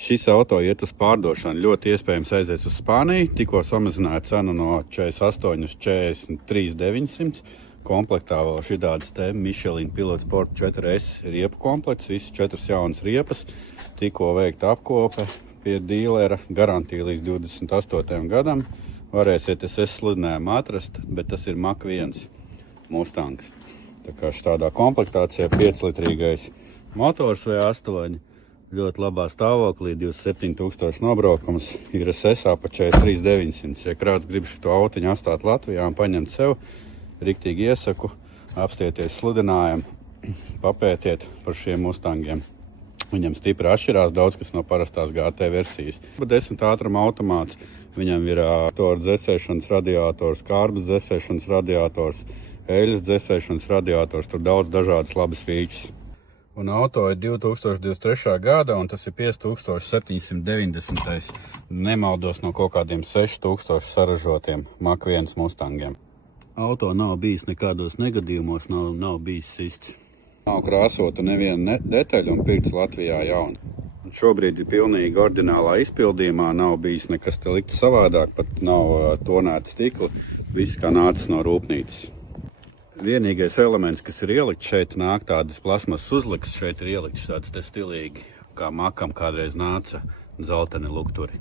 Šis auto iet uz pārdošanu. Ļoti iespējams aizies uz Spāniju. Tikko samazināja cenu no 48 uz 43 900. Komplektā vēl šidādas te Michelin Pilot Sport 4S riepu komplekts. Visas 4 jaunas riepas. Tikko veikta apkope pie dīlera. Garantija līdz 28. gadam. Varēsiet sludinājumu atrast, bet tas ir Mach 1 Mustangs. Tā kā šādā komplektācijā 5-litrīgais motors V8. Ļoti labā stāvoklī, 27 000 nobraukums, ir SS pa 43 900. Ja kāds grib šo autiņu atstāt Latvijā un paņemt sev, riktīgi iesaku, apstieties sludinājumu, papētiet par šiem Mustangiem. Viņam stipri atšķirās daudz kas no parastās GT versijas. 10 ātruma automāts, viņam ir dzesēšanas radiators, kārbas dzesēšanas radiators, eļas dzesēšanas radiators, tur daudz dažādas labas features. Un auto ir 2023. gada, un tas ir 5790. Nemaldos no kaut kādiem 6000 saražotiem Mach 1 Mustangiem. Auto nav bijis nekādos negadījumos, nav bijis sists. Nav krāsota neviena detaļa un pirkts Latvijā jauna. Un šobrīd ir pilnīgi ordinālā izpildījumā, nav bijis nekas te likts savādāk, pat nav tonēta stikla, viss kā nācis no rūpnīcas. Vienīgais elements, kas ir ielikts šeit, nāk tādas plasmas uzliks, šeit ir ielikts tāds te stilīgi, kā Macham kādreiz nāca dzelteni lukturi.